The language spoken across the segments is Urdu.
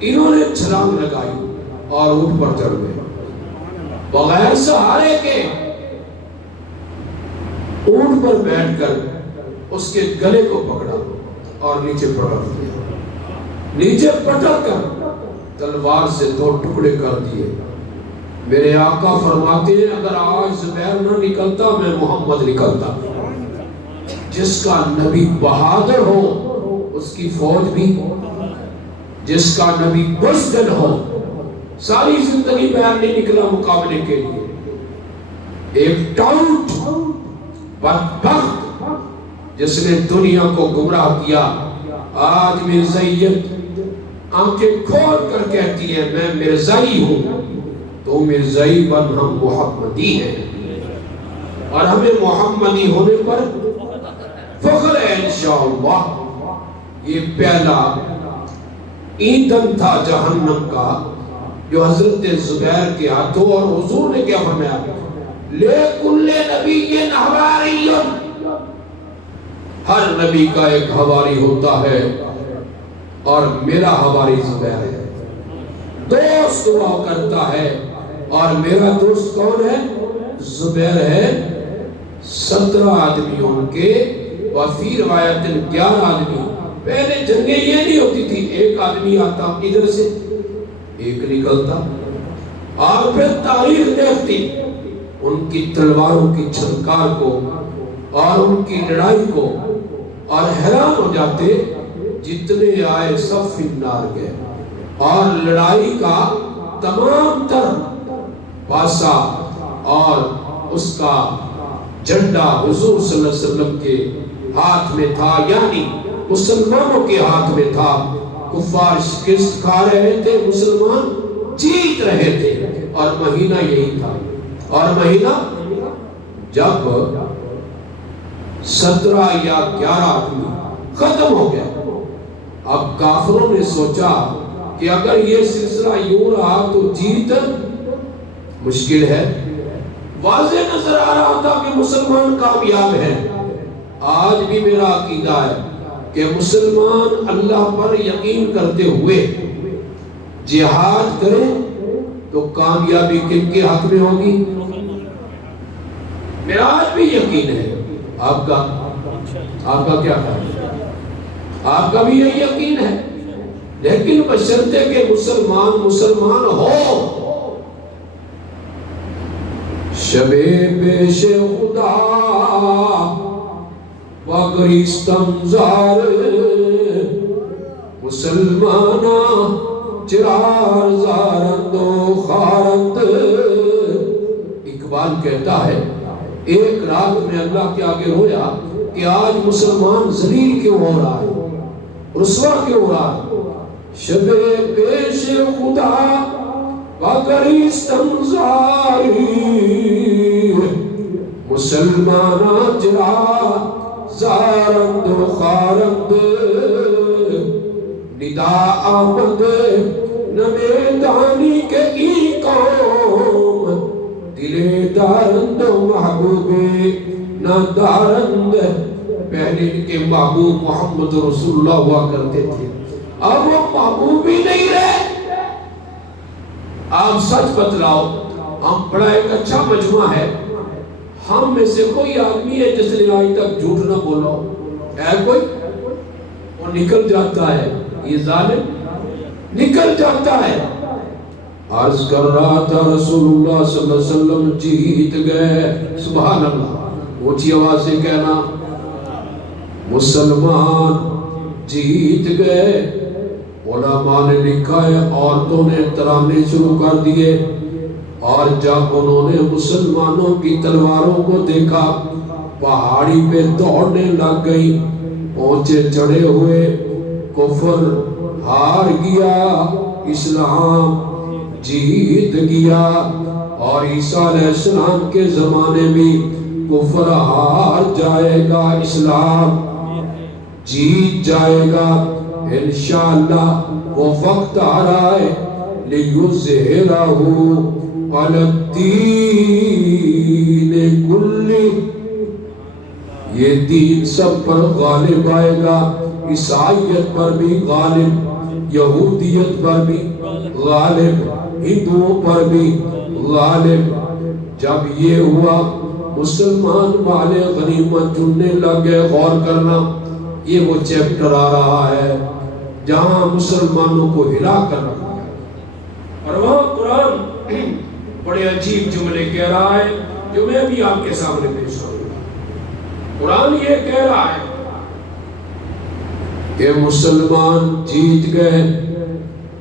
انہوں نے چھلانگ لگائی اور اونٹ پر چڑھ گئے، بغیر سہارے کے اونٹ پر بیٹھ کر اس کے گلے کو پکڑا اور نیچے پٹک دیا، نیچے پٹک کر تلوار سے 2 ٹکڑے کر دیے۔ میرے آقا فرماتے ہیں اگر آج زبیر نہ نکلتا میں محمد نکلتا۔ جس کا نبی بہادر ہو اس کی فوج بھی، جس کا نبی بزدل ہو ساری زندگی باہر نہیں نکلا مقابلے کے لیے۔ ایک ٹاؤٹ بدبخت جس نے دنیا کو گمراہ کیا، آج مرزائیت آنکھیں کھول کر کہتی ہے میں مرزائی ہوں، تو مرزائی بن ہم محمدی ہیں، اور ہمیں محمدی ہونے پر فخر ہے انشاءاللہ۔ یہ پہلا ایندھن تھا جہنم کا جو حضرت زبیر کے ہاتھوں، اور حضور نے کیا فرمایا؟ لِكُلِّ نَبِيٍّ حَوَارِيٌّ، ہر نبی کا ایک حواری ہوتا ہے اور میرا حواری زبیر ہے۔ دوست ہوا کرتا ہے اور میرا دوست کون ہے؟ زبیر ہے۔ 17 آدمی ان کے، وفی روایت 11 آدمی۔ پہلے جنگیں یہ نہیں ہوتی تھی، ایک آدمی آتا ادھر سے ایک نکلتا، اور پھر تاریخ دیکھتی ان کی تلواروں کی چھنکار کو اور ان کی لڑائی کو، اور حیران ہو جاتے جتنے آئے سب فی النار گئے، اور لڑائی کا تمام تر پاسا اور اس کا جھنڈا حضور صلی اللہ علیہ وسلم کے ہاتھ میں تھا، یعنی مسلمانوں کے ہاتھ میں تھا۔ کفار شکست کھا رہے تھے، مسلمان جیت رہے تھے، اور مہینہ یہی تھا۔ اور مہینہ جب 17 یا 11 آدمی ختم ہو گیا، اب کافروں نے سوچا کہ اگر یہ سلسلہ یوں رہا تو جیت مشکل ہے۔ واضح نظر آ رہا تھا کہ مسلمان کامیاب ہیں۔ آج بھی میرا عقیدہ ہے کہ مسلمان اللہ پر یقین کرتے ہوئے جہاد کریں تو کامیابی کن کے حق میں ہوگی؟ میرا آج بھی یقین ہے۔ آپ کا کیا ہے؟ آپ کا بھی یہ یقین ہے، لیکن بشرطے کہ مسلمان ہو۔ شب پیش خدا وگریستم زار، مسلمانہ چرار زارند و خارند۔ اقبال کہتا ہے ایک رات میں اللہ کے آگے رویا کہ آج مسلمان ذلیل کیوں ہو رہا ہے، رسوا کیوں ہو رہا ہے۔ شب پیش خدا وگریستم زار، مسلمانہ چرار زارند و خارند۔ ندا آمد نمیدانی کے ای قوم، دل دارند و محبوب نہ دارند۔ پہلے ان کے محبوب محمد رسول اللہ ہوا کرتے تھے، اب وہ محبوب ہی نہیں رہے۔ آپ سچ بتلاؤ، ہم بڑا ایک اچھا مجمع ہے، ہم میں سے کوئی آدمی ہے جس نے آج تک جھوٹ نہ بولا ہے؟ کوئی؟ وہ نکل جاتا ہے، یہ ظالم نکل جاتا ہے۔ عرض کر رہا تھا رسول اللہ صلی اللہ علیہ وسلم جیت گئے، سبحان اللہ، اونچی آواز سے کہنا، مسلمان جیت گئے۔ علماء نے لکھا ہے عورتوں نے ترانے شروع کر دیے، اور جب انہوں نے مسلمانوں کی تلواروں کو دیکھا پہاڑی پہ دوڑنے لگ گئی، اونچے چڑھے ہوئے۔ کفر ہار گیا، اسلام جیت گیا۔ اور عیسیٰ علیہ السلام کے زمانے میں کفر ہار جائے گا، اسلام جیت جائے گا انشاءاللہ۔ وہ وقت آ رہا ہے لِيُظْهِرَهُ عَلَى الدِّينِ كُلِّهِ، یہ دین سب پر غالب آئے گا، عیسائیت پر بھی غالب، یہودیت پر بھی غالب، ہندوؤں پر بھی غالب۔ جب یہ ہوا مسلمان مال غنیمت چننے لگے۔ غور کرنا، یہ وہ چیپٹر آ رہا ہے جہاں مسلمانوں کو ہلا کر رکھا ہے، اور وہاں قرآن بڑے عجیب جملے کہہ رہا ہے جو میں بھی آپ کے سامنے پیش کروں گا۔ قرآن یہ کہہ رہا ہے کہ مسلمان جیت گئے،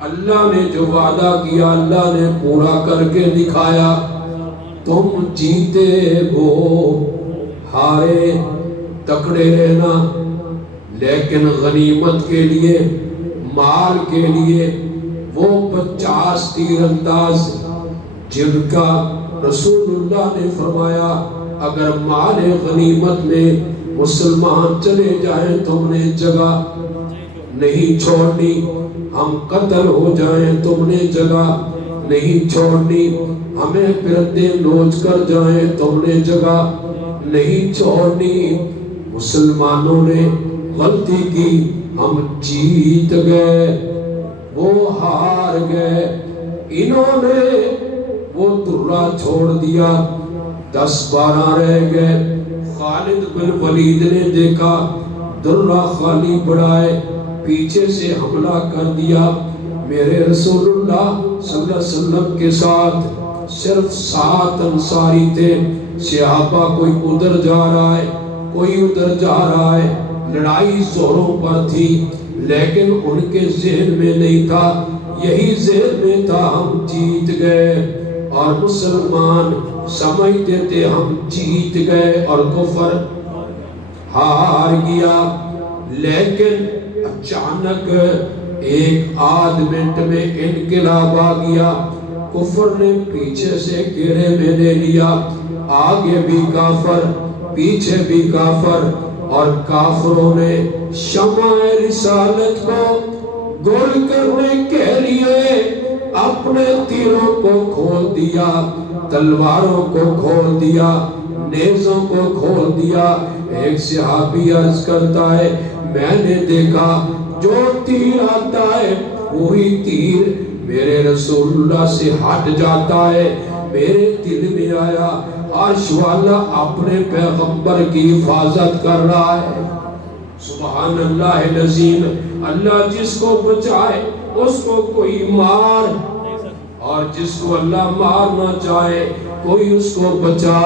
اللہ نے جو وعدہ کیا اللہ نے پورا کر کے دکھایا۔ تم جیتے ہو، ہارے تکڑے رہنا، لیکن غنیمت کے لیے، مال کے لیے وہ 50 تیر انداز جن کا رسول اللہ نے فرمایا اگر مال غنیمت میں مسلمان چلے جائیں تم نے جگہ نہیں چھوڑنی، ہم قتل ہو جائیں تم نے جگہ نہیں چھوڑنی، ہمیں پرندے نوچ کر جائیں تم نے جگہ نہیں چھوڑنی۔ مسلمانوں نے غلطی کی، ہم جیت گئے، وہ ہار گئے۔ انہوں نے وہ درہ چھوڑ دیا، 10-12 رہ گئے۔ خالد بن ولید نے دیکھا درہ خالی بڑھائے، پیچھے سے حملہ کر دیا۔ میرے رسول اللہ صلی اللہ علیہ وسلم کے ساتھ صرف 7 انصاری تھے۔ صحابہ کوئی ادھر جا رہا ہے، کوئی ادھر جا رہا ہے، لڑائی زوروں پر تھی، لیکن ان کے ذہن میں نہیں تھا، یہی ذہن میں تھا ہم جیت گئے، اور مسلمان سمجھتے تھے ہم جیت گئے اور کفر ہار گیا۔ لیکن اچانک ایک آدھ منٹ میں انقلاب آ گیا، کفر نے پیچھے سے گھیرے میں لے لیا، آگے بھی کافر پیچھے بھی کافر، اور کافروں نے شمع رسالت کو گول کرنے کے لیے اپنے تیروں کو کھول دیا، تلواروں کو کھول دیا، نیزوں کو کھول دیا۔ ایک صحابی عرض کرتا ہے میں نے دیکھا جو تیر آتا ہے وہی تیر میرے رسول اللہ سے ہٹ جاتا ہے۔ میرے دل میں آیا عرش والا اپنے پیغمبر کی حفاظت کر رہا ہے۔ سبحان اللہ العظیم، اللہ جس کو بچائے اس کو کوئی مار، اور جس کو اللہ مارنا چاہے کوئی اس کو بچا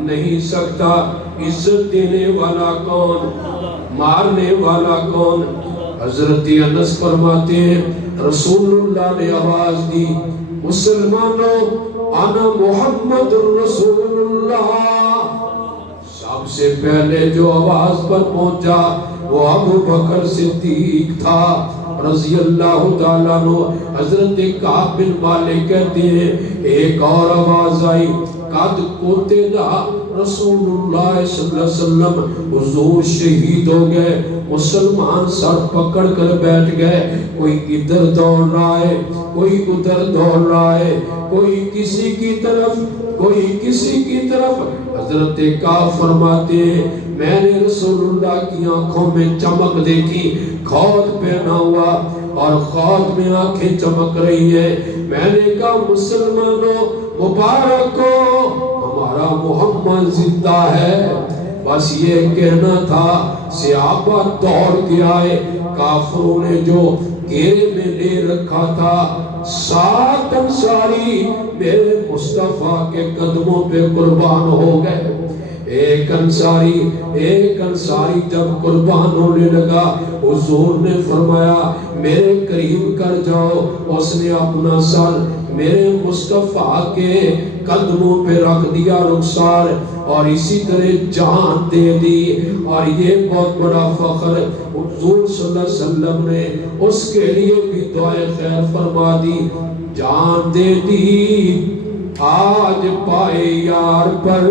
نہیں سکتا۔ عزت دینے والا کون، مارنے والا کون؟ حضرت انس فرماتے ہیں رسول اللہ نے آواز دی مسلمانوں انا محمد رسول اللہ۔ سب سے پہلے جو آواز پر پہنچا وہ ابو بکر صدیق تھا رضی اللہ تعالیٰ عنہ۔ حضرت کعب بن مالک کہتے ہیں ایک اور آواز آئی قد قتل رسول اللہ صلی اللہ علیہ وسلم، حضور شہید ہو گئے۔ مسلمان سر پکڑ کر بیٹھ گئے، کوئی ادھر دوڑ رہا ہے، کوئی ادھر دوڑ رہا ہے، کوئی کسی کی طرف کوئی کسی کی طرف۔ حضرت کعب فرماتے ہیں میں نے رسول اللہ کی آنکھوں میں چمک دیکھی، کھود پہنا ہوا اور کھود میں آنکھیں چمک رہی ہیں۔ میں نے کہا مسلمانوں مبارک ہو، ہمارا محمد زندہ ہے۔ بس یہ کہنا تھا، صحابہ دوڑ کے آئے، کافروں نے جو گھیرے میں لے رکھا تھا 7 انصاری میرے مصطفیٰ کے قدموں پہ قربان ہو گئے۔ ایک انصاری جب قربان ہونے لگا حضور نے فرمایا میرے قریب کر جاؤ۔ اس نے اپنا سر میرے مصطفیٰ کے قدموں پہ رکھ دیا رخسار، اور اسی طرح جان دے دی۔ اور یہ بہت بڑا فخر حضور صلی اللہ علیہ وسلم نے اس کے لیے بھی دعائے خیر فرما دی، جان دے دی آج پائے یار پر،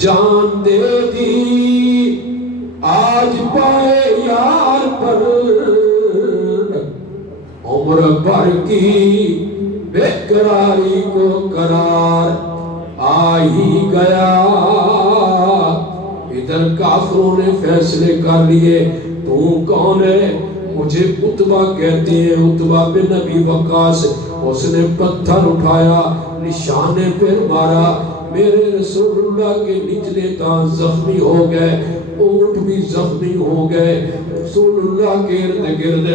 جان دے دی آج پائے یار پر، عمر بھر کی بے قراری کو قرار آ ہی گیا۔ ادھر کافروں نے فیصلے کر لیے تو تو کون ہے؟ مجھے عتبہ کہتے ہیں، عتبہ بن ابی وقاص۔ اس نے پتھر اٹھایا، نشانے پر مارا، میرے رسول اللہ کے نچلے دانت زخمی ہو گئے، اونٹ بھی زخمی ہو گئے۔ رسول اللہ کے ارد گرد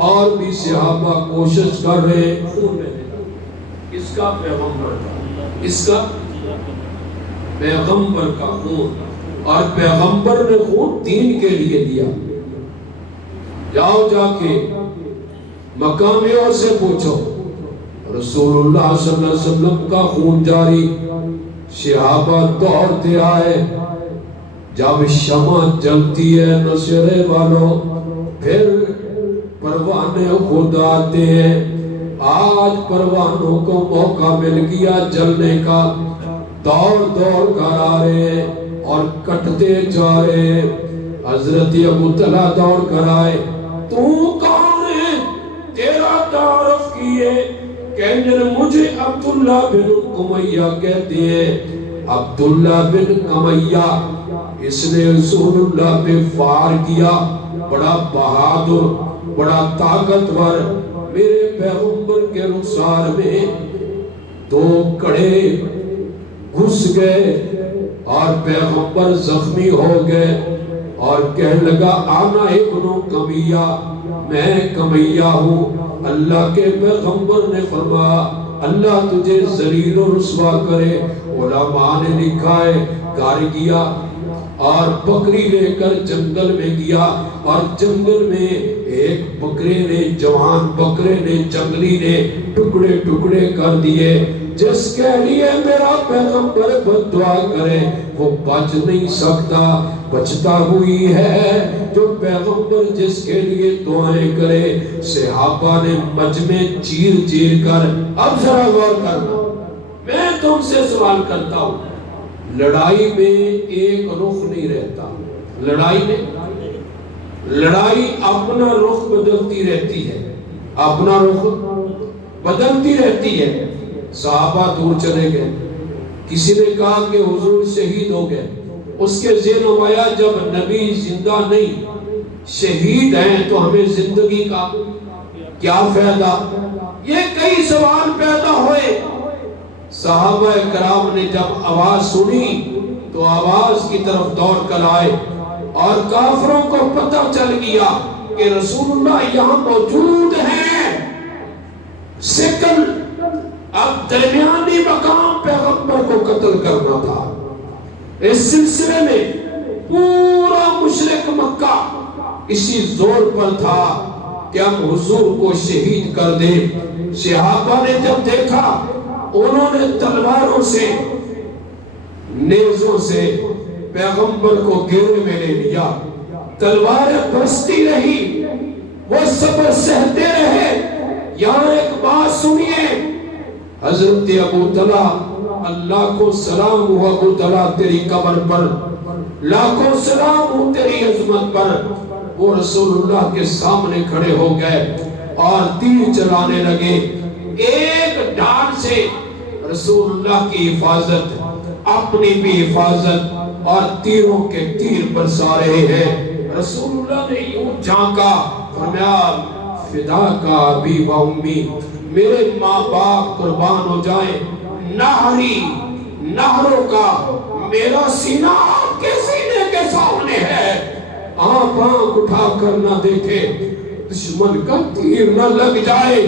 اور بھی صحابہ کوشش کر رہے ہیں، اس کا پیغمبر کا، اس کا پیغمبر کا خون، اور پیغمبر نے خون دین کے لیے دیا۔ جاؤ جا کے مقامیوں سے پوچھو، رسول اللہ صلی اللہ علیہ وسلم کا خون جاری۔ صحابہ دوڑتے آئے، جب شمع جلتی ہے نشرے والوں، پھر پروانے خود آتے ہیں۔ آج پروانوں کو موقع مل گیا جلنے کا، دوڑ دوڑ کر آ رہے ہیں اور کٹتے جا رہے ہیں۔ حضرت ابو طلحہ دوڑ کر آئے، تو کون ہے؟ تیرا تعارف کیے؟ کہنے مجھے عبداللہ بن کمیہ کہتے ہیں۔ عبداللہ بن کمیہ، اس نے رسول اللہ پہ فار کیا، بڑا بہادر، بڑا طاقتور۔ میرے پیغمبر کے رخسار میں دو کڑے گھس گئے اور پیغمبر زخمی ہو گئے، اور کہنے لگا آنا ابن کمیہ، میں کمیہ ہوں۔ اللہ کے پیغمبر نے فرمایا اللہ تجھے ذلیل و رسوا کرے۔ علماء نے لکھا ہے گھر گیا اور بکری لے کر جنگل میں گیا، اور جنگل میں ایک بکرے نے، جوان بکرے نے، جنگلی نے ٹکڑے ٹکڑے کر دیے۔ جس کے لیے میرا پیغمبر بد دعا کرے وہ بچ نہیں سکتا، بچتا ہوئی ہے جو پیغمبر جس کے لیے دعائیں کرے۔ صحابہ نے مجمع چیر چیر کر، اب ذرا غور کرنا، میں تم سے سوال کرتا ہوں، لڑائی میں ایک رخ نہیں رہتا، لڑائی اپنا رخ بدلتی رہتی ہے، اپنا رخ بدلتی رہتی ہے۔ صحابہ دور چلے گئے، کسی نے کہا کہ حضور شہید ہو گئے، اس کے ذہن میں آیا جب نبی زندہ نہیں، شہید ہیں تو ہمیں زندگی کا کیا فائدہ؟ یہ کئی سوال پیدا ہوئے۔ صحابہ کرام نے جب آواز سنی تو آواز کی طرف دوڑ کر آئے، اور کافروں کو پتہ چل گیا کہ رسول اللہ یہاں موجود ہیں۔ سکل، اب درمیانی مقام پیغمبر کو قتل کرنا تھا۔ اس سلسلے میں پورا مشرق مکہ اسی زور پر تھا کہ ہم حضور کو شہید کر دیں۔ صحابہ نے جب دیکھا، انہوں نے تلواروں سے، نیزوں سے پیغمبر کو گھیرے میں لے لیا، تلواریں برستی رہی، وہ صبر سہتے رہے۔ یہاں ایک بات سنیے، حضرت ابو طلحہ، اللہ کو سلام ہو ابو طلحہ تیری قبر پر، لاکھوں سلام ہو تیری عظمت پر۔ وہ رسول اللہ کے سامنے کھڑے ہو گئے اور تیر چلانے لگے۔ ایک ڈال سے رسول اللہ کی حفاظت، اپنی بھی حفاظت، اور تیروں کے تیر برسا رہے ہیں۔ رسول اللہ نے یوں جھانکا، فرمایا فدا کا ابی و امی، میرے ماں باپ قربان ہو جائیں، نہروں کا میرا سینہ آپ کے سینے کے سامنے ہے، آپ آنکھ اٹھا کر نہ دیکھے، دشمن کا تیر نہ لگ جائے۔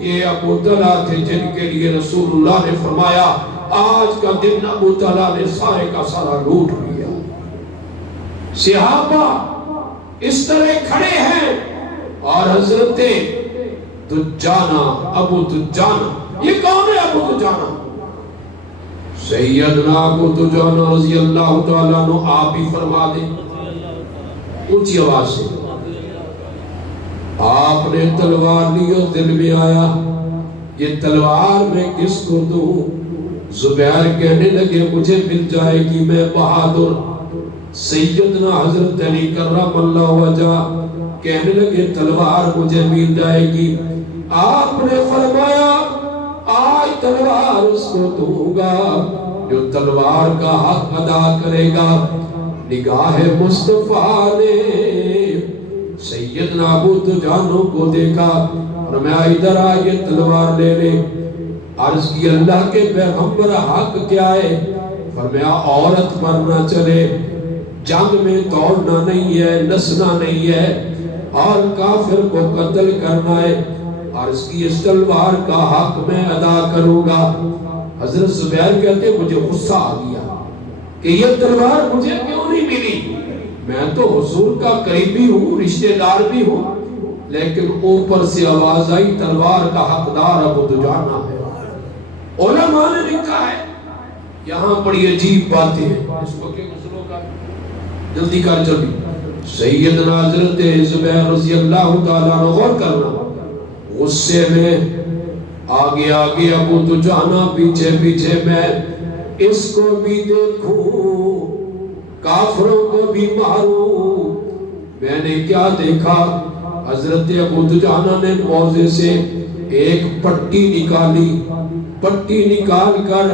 یہ ابو طلحہ تھے جن کے لیے رسول اللہ نے فرمایا آج کا دن ابو طلحہ نے سارے کا سارا لوٹ لیا۔ صحابہ اس طرح کھڑے ہیں، اور حضرت دجانہ، ابو دجانہ، یہ کون ہے ابو دجانہ؟ سیدنا ابو دجانہ رضی اللہ تعالیٰ عنہ، آپ ہی فرما دیں اونچی آواز سے۔ آپ نے تلوار لی اور دل میں آیا یہ تلوار میں کس کو دوں؟ زبیر کہنے لگے مجھے مل جائے گی، میں بہادر۔ سیدنا حضرت علی کرم اللہ وجہ کہنے لگے تلوار مجھے مل جائے گی۔ آپ نے فرمایا آج تلوار اس کو دوں گا جو تلوار کا حق ادا کرے گا۔ نگاہ مصطفیٰ نے سیدنا ابو دجانہ کو دیکھا، فرمایا ادھر آ، یہ تلوار لے لے۔ عرض کی اللہ کے پیغمبر حق کیا ہے؟ فرمایا عورت مرنا چلے، جنگ میں دوڑنا نہیں ہے، نسنا نہیں ہے، اور کافر کو قتل کرنا ہے۔ عرض کی اس تلوار کا حق میں ادا کروں گا۔ حضرت زبیر کہتے مجھے غصہ آ گیا کہ یہ تلوار مجھے کیوں نہیں ملی؟ میں تو حضور کا قریبی ہوں، رشتہ دار بھی ہوں، لیکن اوپر سے آواز آئی تلوار کا حقدار ابو دجانہ ہے۔ علماء نے لکھا ہے، یہاں بڑی عجیب باتیں ہیں، اس کو کہ غسلوں کا جلدی کر چلی۔ سیدنا حضرت زبیر رضی اللہ تعالیٰ عنہ غور کرنا، غصے میں آگے آگے ابو دجانہ، پیچھے پیچھے میں اس کو بھی دیکھوں، کافروں کو بھی ماروں۔ میں نے کیا دیکھا؟ حضرت ابو دجانہ نے موزے سے ایک پٹی نکالی، پٹی نکال کر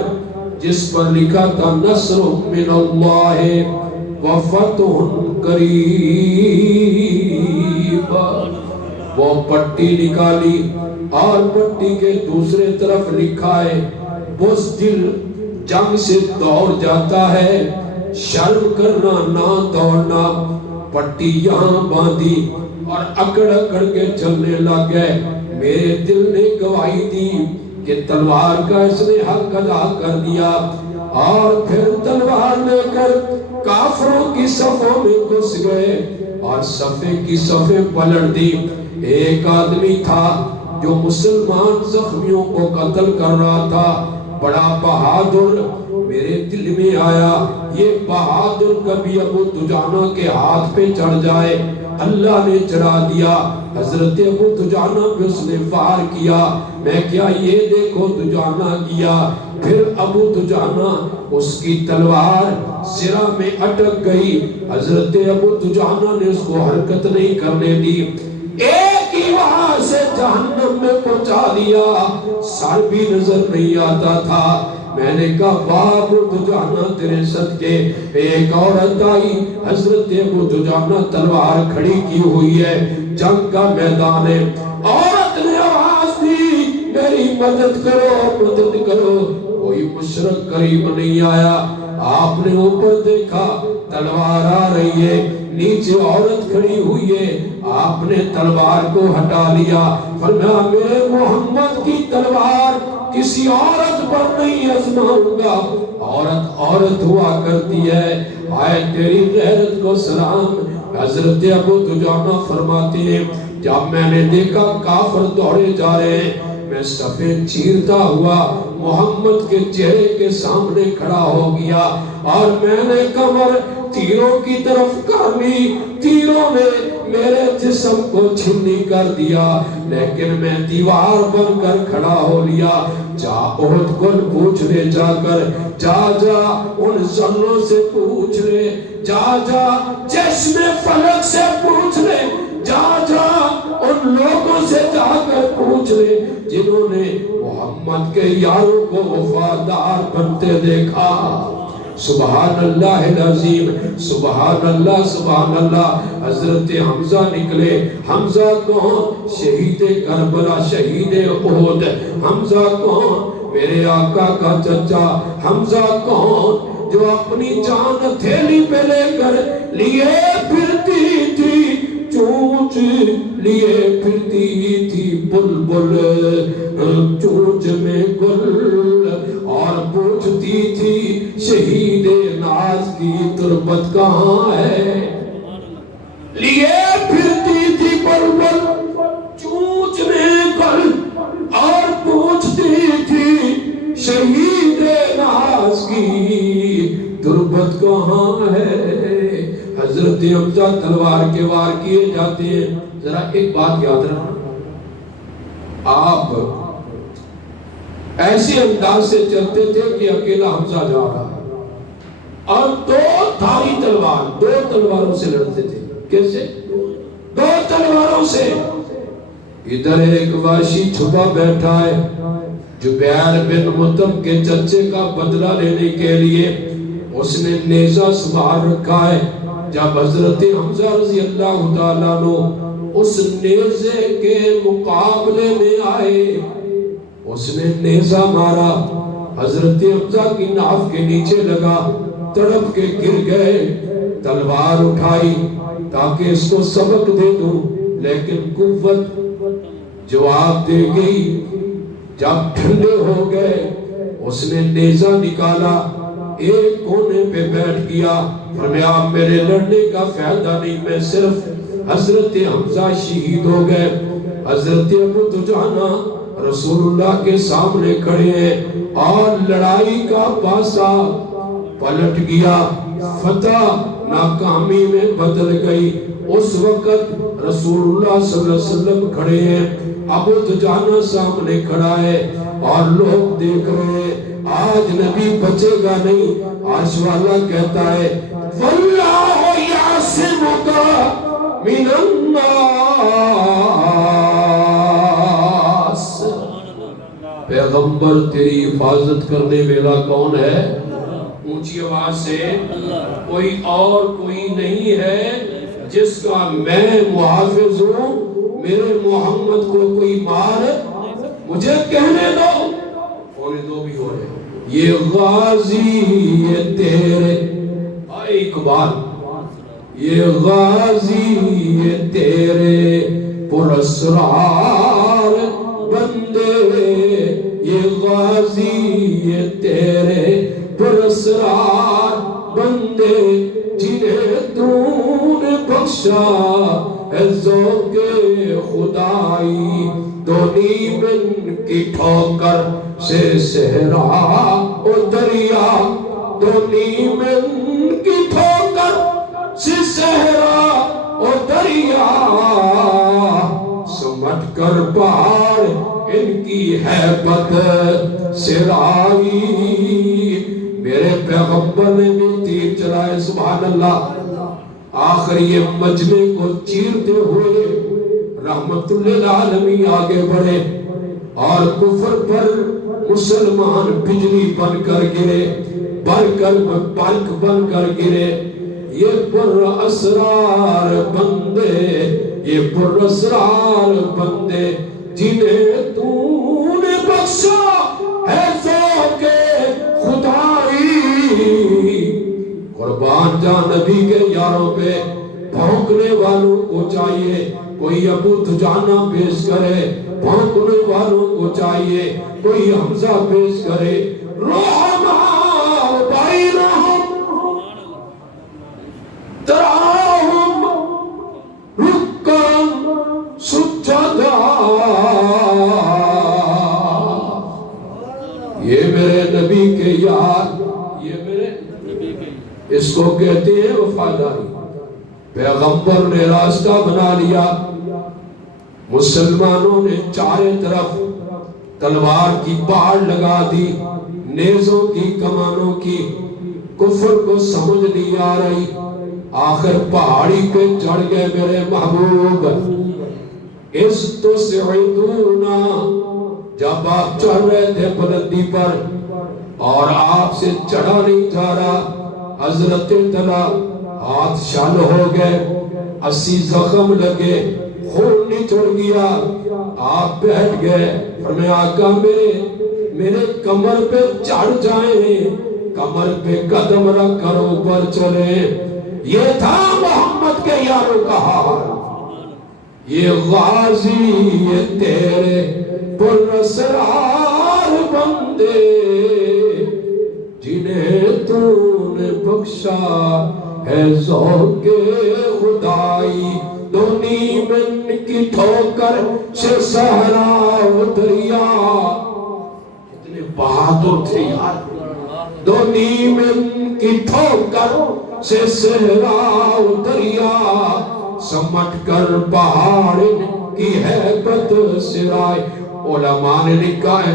جس پر لکھا تھا نصر من اللہ وفتح قریب، وہ پٹی نکالی اور پٹی کے دوسرے طرف لکھا ہے بزدل جنگ سے دوڑ جاتا ہے، شرم کرنا نہ دوڑنا۔ پٹی یہاں باندھی اور اکڑ اکڑ کے چلنے لگ گئے۔ میرے دل نے گواہی دی کہ تلوار کا اس نے حق ادا کر دیا، اور پھر تلوار لے کر کافروں کی صفوں میں گھس گئے اور صفے کی صفیں پلٹ دی۔ ایک آدمی تھا جو مسلمان زخمیوں کو قتل کر رہا تھا، بڑا بہادر۔ میرے دل میں آیا یہ بہادر کبھی ابو دجانہ کے ہاتھ پہ چڑھ جائے۔ اللہ نے چڑھا دیا، حضرت ابو دجانہ پہ اس نے فار کیا۔ میں کیا یہ دیکھو دجانہ کیا، پھر ابو دجانہ اس کی تلوار سرہ میں اٹک گئی۔ حضرت ابو دجانہ نے اس کو حرکت نہیں کرنے دی، ایک ہی وہاں سے جہنم میں پہنچا دیا، سر بھی نظر نہیں آتا تھا۔ میں نے کہا واہ ابو دجانہ تیرے صدقے۔ ایک عورت آئی، حضرت ابو دجانہ تلوار کھڑی کی ہوئی ہے، جنگ کا میدان ہے، عورت نے آواز دی میری مدد کرو مدد کرو۔ کوئی مشرک قریب نہیں آیا۔ آپ نے اوپر دیکھا تلوار آ رہی ہے، نیچے عورت کھڑی ہوئی ہے، آپ نے تلوار کو ہٹا لیا۔ فرمایا میرے محمد کی تلوار کسی عورت پر نہیں آزماؤں گا، عورت عورت ہوا کرتی ہے، آئے تیری غیرت کو سلام۔ حضرت ابو دجانہ فرماتے ہیں جب میں نے دیکھا کافر دوڑے جا رہے ہیں، میں صفیں چیرتا ہوا محمد کے چہرے کے سامنے کھڑا ہو گیا، اور میں نے کمر تیروں کی طرف کر لی۔ تیروں نے میرے جسم کو چھنی کر دیا، لیکن میں دیوار بن کر کھڑا ہو لیا۔ جا احد کو پوچھ لے، جا کر جا ان زنوں سے پوچھ لے، جا چشم فلک سے پوچھ لے، جا ان لوگوں سے جا کر پوچھ لے جنہوں نے محمد کے یاروں کو وفادار بنتے دیکھا۔ سبحان اللہ العظیم، سبحان اللہ سبحان اللہ۔ حضرت حمزہ نکلے۔ حمزہ کون؟ شہید کربلا، شہید احد۔ حمزہ کون؟ میرے آقا کا چچا۔ حمزہ کون؟ جو اپنی جان تھیلی پہ لے کر لیے پھرتی تھی، چونچ لیے پھرتی تھی بلبل چونچ میں گل، اور پوچھتی تھی شہید ناز کی تربت کہاں ہے۔ لیے پھرتی تھی بلبل چونچ میں گل، اور پوچھتی تھی شہید ناز کی تربت کہاں ہے۔ حضرت حمزہ تلوار کے وار کیے جاتے ہیں۔ ذرا ایک بات یاد رکھنا، آپ ایسے انداز سے چلتے تھے کہ اکیلا حمزہ جا رہا ہے، اور دو دھاری تلوار، دو تلواروں سے لڑتے تھے۔ کیسے؟ دو تلواروں سے۔ ادھر ایک وحشی چھپا بیٹھا ہے، جبیر بن مطعم کے چچے کا بدلہ لینے کے لیے اس نے نیزہ سنبھال رکھا ہے، جب حضرت حمزہ رضی اللہ تعالیٰ عنہ اس نیزے کے مقابلے میں آئے، اس نے نیزہ مارا، حضرت حمزہ کی ناف کے نیچے لگا، تڑپ کے گر گئے، تلوار اٹھائی تاکہ اس کو سبق دے دوں، لیکن قوت جواب دے گئی۔ جب ٹھنڈے ہو گئے اس نے نیزہ نکالا، ایک کونے پہ بیٹھ گیا، فرمایا میرے لڑنے کا فائدہ نہیں، میں صرف حضرت حمزہ شہید ہو گئے۔ حضرت ابو دجانہ رسول اللہ کے سامنے کھڑے ہیں اور لڑائی کا پاسا پلٹ گیا، فتح ناکامی میں بدل گئی۔ اس وقت رسول اللہ صلی اللہ علیہ وسلم کھڑے ہیں، ابو دجانہ سامنے کھڑا ہے اور لوگ دیکھ رہے ہیں۔ آج نبی بچے گا نہیں، عرش والا کہتا ہے واللہ یعصمک من الناس، پیغمبر تیری حفاظت کرنے والا کون ہے؟ اونچی آواز سے، کوئی اور کوئی نہیں ہے جس کا میں محافظ ہوں، میرے محمد کو کوئی مار مجھے کہنے دو، ہونے دو بھی ہو رہے یہ غازی یہ تیرے اقبال، یہ غازی یہ تیرے پراسرار بندے، یہ غازی یہ تیرے پراسرار بندے، جنہیں تو نے بخشا ہے ذوق خدائی، دونی من کی ٹھوکر سے صحرا و دریا، دونی من کی ٹھوکر سے صحرا و دریا، سمٹ کر پہاڑ ان کی ہیبت سرائی۔ میرے پیغمبر نے بھی تیر چلائے، سبحان اللہ۔ آخر یہ مجمع کو چیرتے ہوئے رحمت للعالمین آگے بڑھے اور کفر پر مسلمان بجلی بن کر گرے، برق بن کر گرے۔ یہ پر اسرار بندے، یہ پر اسرار بندے، جنہیں تو نے بخشا ہے ذوق خدائی۔ قربان جان نبی کے یاروں پہ بھونکنے والوں کو چاہیے کوئی ابو دجانہ پیش کرے، بھونکنے والوں کو چاہیے کوئی حمزہ پیش کرے۔ رحماء بینہم تراہم رکعا سجدا، یہ میرے نبی کے یار، یہ میرے اس کو کہتے ہیں وفاداری۔ پیغمبر نے راستہ بنا لیا، مسلمانوں نے چارے طرف تلوار کی باڑ لگا دی، نیزوں کی کمانوں کی، کفر کو سمجھ نہیں آ رہی۔ آخر پہاڑی پہ چڑھ گئے میرے محبوب، اس تو سعیدونا، جب آپ چڑھ رہے تھے بلندی پر اور آپ سے چڑھا نہیں جا رہا، حضرت تلا ہاتھ شل ہو گئے، 80 زخم لگے، خون نچڑ گیا، آپ بیٹھ گئے۔ فرمایا آقا میرے کمر پہ چڑھ جائیں، کمر پہ قدم رکھ کر اوپر چلے۔ یہ تھا محمد کے یاروں کا حال۔ یہ غازی یہ تیرے پراسرار بندے، جنہیں تو نے بخشا ہے ذوق خدائی، دونی من کی ٹھوکر سے صحرا و دریا۔ کتنے بہادر تھے یار، دونی من کی ٹھوکر سے صحرا و دریا، سمٹ کر پہاڑ کی ہیبت سرائے۔ علماء نے لکھا ہے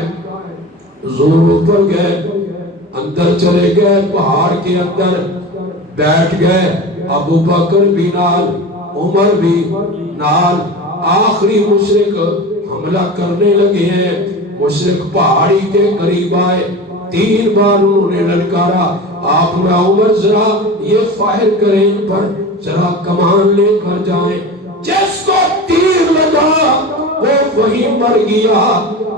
زور اوپر گئے، اندر چلے گئے، پہاڑ کے اندر بیٹھ گئے، ابو بکر بھی نال، عمر بھی نال۔ آخری مشرک حملہ کرنے لگے ہیں، مشرک پہاڑی کے قریب آئے، 3 بار انہوں نے للکارا۔ آپ نے عمر ذرا یہ فائر کریں ان پر، ذرا کمان لے کر جائیں. جس کو تیر لگا وہ وہی مر گیا.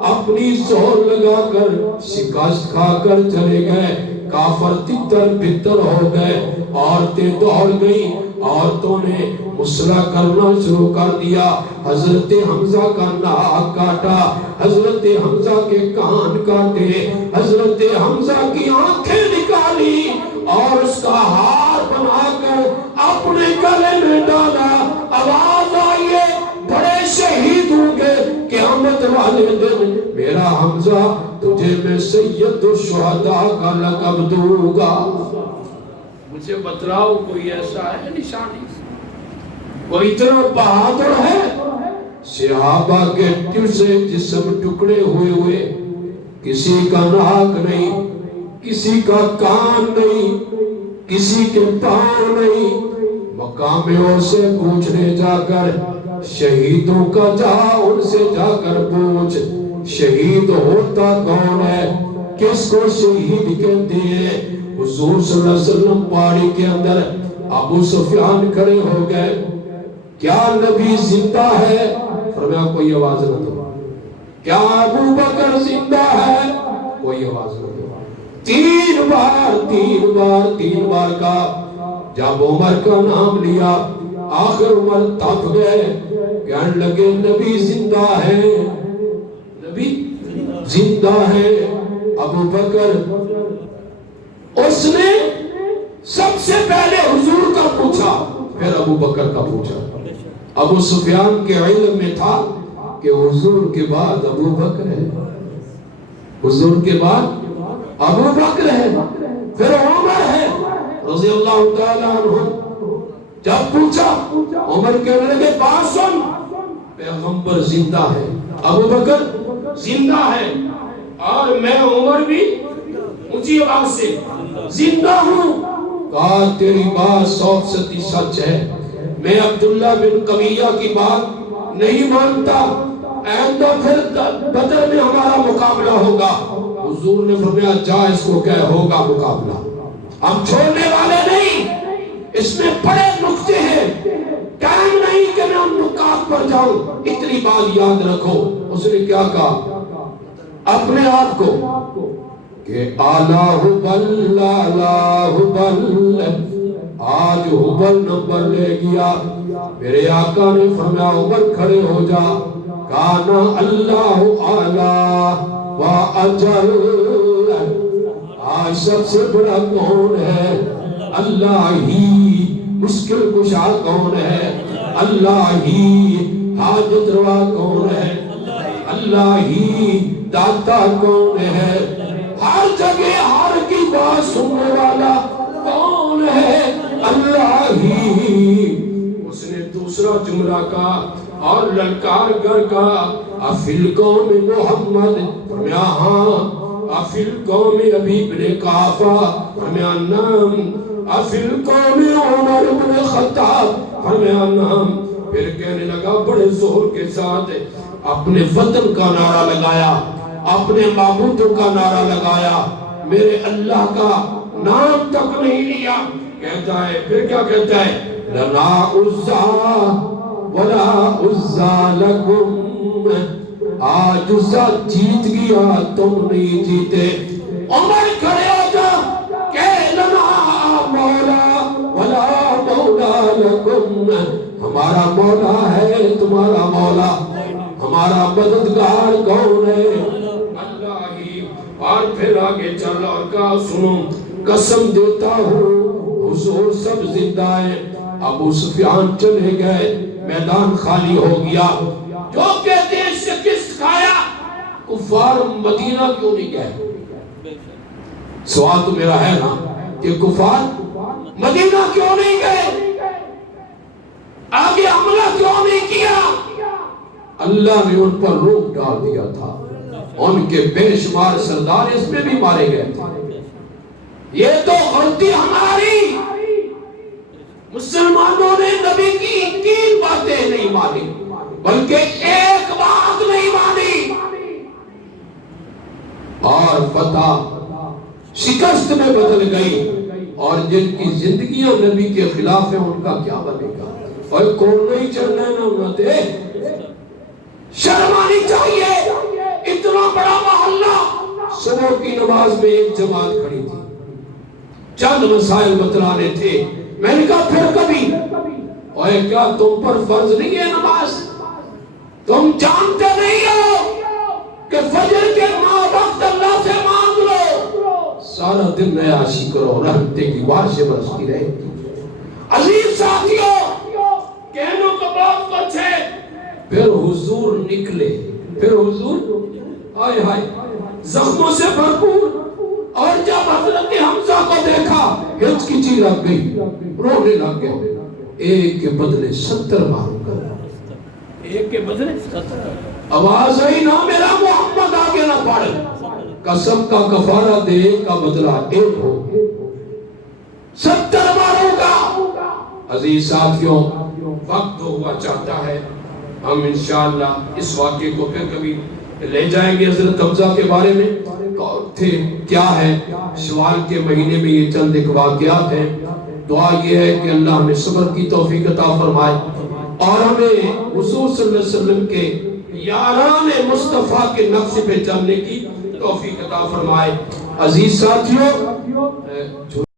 اپنی زور لگا کر شکست کھا کر چلے گئے. کافر تتر بتر ہو گئے. عورتیں دوڑ گئی. عورتوں نے مسئلہ کرنا شروع کر دیا. حضرت حمزہ کا ناک کاٹا, حضرت حمزہ کے کان کاٹے, حضرت حمزہ کی آنکھیں نکالی اور اس کا ہار بنا کر اپنے گلے میں ڈالا. آواز آئیے بڑے شہید ہوں گے قیامت والے دن. میرا حمزہ تجھے میں سید الشہداء کا لقب دوں گا. مجھے بتلاؤ کوئی ایسا ہے نشانی, کوئی اتنا بہادر ہے؟ صحابہ کے ٹر سے جسم ٹکڑے ہوئے ہوئے, کسی کا ناک نہیں, کسی کا کان نہیں, کسی کے پاؤں نہیں. مقاموں سے پوچھنے جا کر شہیدوں کا جا, ان سے جا کر پوچھ شہید ہوتا کون ہے, کس کو شہید کہتے ہیں. حضور صلی اللہ علیہ وسلم پاڑی کے اندر ابو سفیان کھڑے ہو گئے. کیا نبی زندہ ہے؟ فرمایا کوئی آواز نہ دو. کیا ابو بکر زندہ ہے؟ کوئی آواز نہ دو. تین بار کا جب عمر کا نام لیا, آخر عمر تپ گئے, کہنے لگے نبی زندہ ہے, نبی زندہ ہے. ابو بکر اس نے سب سے پہلے حضور کا پوچھا, پھر ابو بکر کا پوچھا. ابو سفیان کے علم میں تھا کہ حضور کے بعد ابو بکر ہے, حضور کے بعد ابو بکر ہے, پھر عمر ہے رضی اللہ تعالیٰ عنہ. جب پوچھا عمر کہنے لگے بات سن, پیغمبر زندہ ہے, ابو بکر زندہ ہے, اور میں عمر بھی اونچی آواز سے زندہ ہوں. کہا تیری بات 100% سچ ہے, میں عبداللہ بن قمیہ کی بات نہیں مانتا, آئندہ پھر بدر میں ہمارا مقابلہ ہوگا. حضور نے فرمایا جا اس کو کہہ ہوگا مقابلہ, ہم چھوڑنے والے نہیں. اس میں بڑے نکتے ہیں, ٹائم نہیں کہ میں ان نکات پر جاؤں, اتنی بات یاد رکھو. اس نے کیا کہا اپنے آپ کو کہ آلہ حبل آج حبل نمبر لے گیا. میرے آقا نے فرمایا عمر کھڑے ہو جا. کانا اللہ اعلی و اجل, آج سب سے بڑا کون ہے؟ اللہ ہی. مشکل کشا کون ہے؟ اللہ ہی. حاجت روا کون ہے؟ اللہ ہی. داتا کون ہے؟ ہر جگہ ہر کی بات سننے والا کون ہے؟ اللہ ہی. اس نے دوسرا جملہ کہا اور للکار کر کہا افی القوم محمد, فرمایا ہاں. افی القوم ابی بن قحافہ, فرمایا نعم. افی القوم عمر بن خطاب, فرمایا نعم. پھر کہنے لگا بڑے زور کے ساتھ اپنے وطن کا نعرہ لگایا, اپنے معبودوں کا نعرہ لگایا, میرے اللہ کا نام تک نہیں لیا. کہتا ہے پھر کیا کہتا ہے لنا عزا ولا عزا لکم, آج عزا جیت گیا تم نہیں جیتے. عمر کھڑے ہو جا کہ لنا مولا ولا مولا لکم, ہمارا مولا ہے تمہارا مولا, ہمارا مددگار کون ہے؟ اللہ ہی. اور پھر آگے چل اور کہا سنو قسم دیتا ہوں حضور سب زندہ ہیں. ابو سفیان چلے گئے, میدان خالی ہو گیا. جو کہتے ہیں شکست کھایا, کفار مدینہ کیوں نہیں گئے؟ سوال تو میرا ہے نا کہ کفار مدینہ کیوں نہیں گئے, آگے حملہ کیوں نہیں کیا؟ اللہ نے ان پر روک ڈال دیا تھا. ان کے بے شمار سردار اس میں بھی مارے گئے تھے. یہ تو غلطی ہماری, مسلمانوں نے نبی کی 3 باتیں نہیں مانی بلکہ ایک بات نہیں مانی, اور فتح شکست میں بدل گئی. اور جن کی زندگیاں نبی کے خلاف ہیں ان کا کیا بنے گا؟ اور کون نہیں چلنا ہے نا امتے، شرم آنی چاہیے۔ اتنا بڑا محلہ، صبح کی نماز میں ایک جماعت کھڑی تھی، چند مسائل بتلانے تھے۔ میں نے کہا پھر کبھی، اور کیا تم پر فرض نہیں ہے نماز؟ تم جانتے نہیں ہو کہ فجر کے ماں وقت اللہ سے مانگ لو، سارا دن عیاشی کرو، رحمتیں کی بارشیں برستی رہے۔ عزیز ساتھیوں، کہنوں کا بہت کچھ ہے۔ پھر حضور نکلے، پھر حضور آئے ہائے زخموں سے بھرپور، اور جب حضرت حمزہ کو دیکھا ہچکچی لگ گئی، رونے لگ گئے۔ ایک کے بدلے 70 ماروں گا، ایک کے بدلے 70۔ آواز آئی نا میرا محمد آگے نہ پڑھ، قسم کا کفارہ دے کا بدلہ ایک ہو، 70 ماروں گا۔ عزیز ساتھیوں، وقت ہوا چاہتا ہے ہم انشاءاللہ اس واقعے کو پھر کبھی لے جائیں گے۔ حضرت حمزہ کے بارے میں تھے کیا ہے، شوال کے مہینے میں یہ چند ایک واقعات ہیں۔ دعا یہ ہے کہ اللہ ہمیں صبر کی توفیق عطا فرمائے، اور ہمیں حضور صلی اللہ علیہ وسلم کے یاران مصطفیٰ کے نقش پہ چلنے کی توفیق عطا فرمائے۔ عزیز ساتھیوں،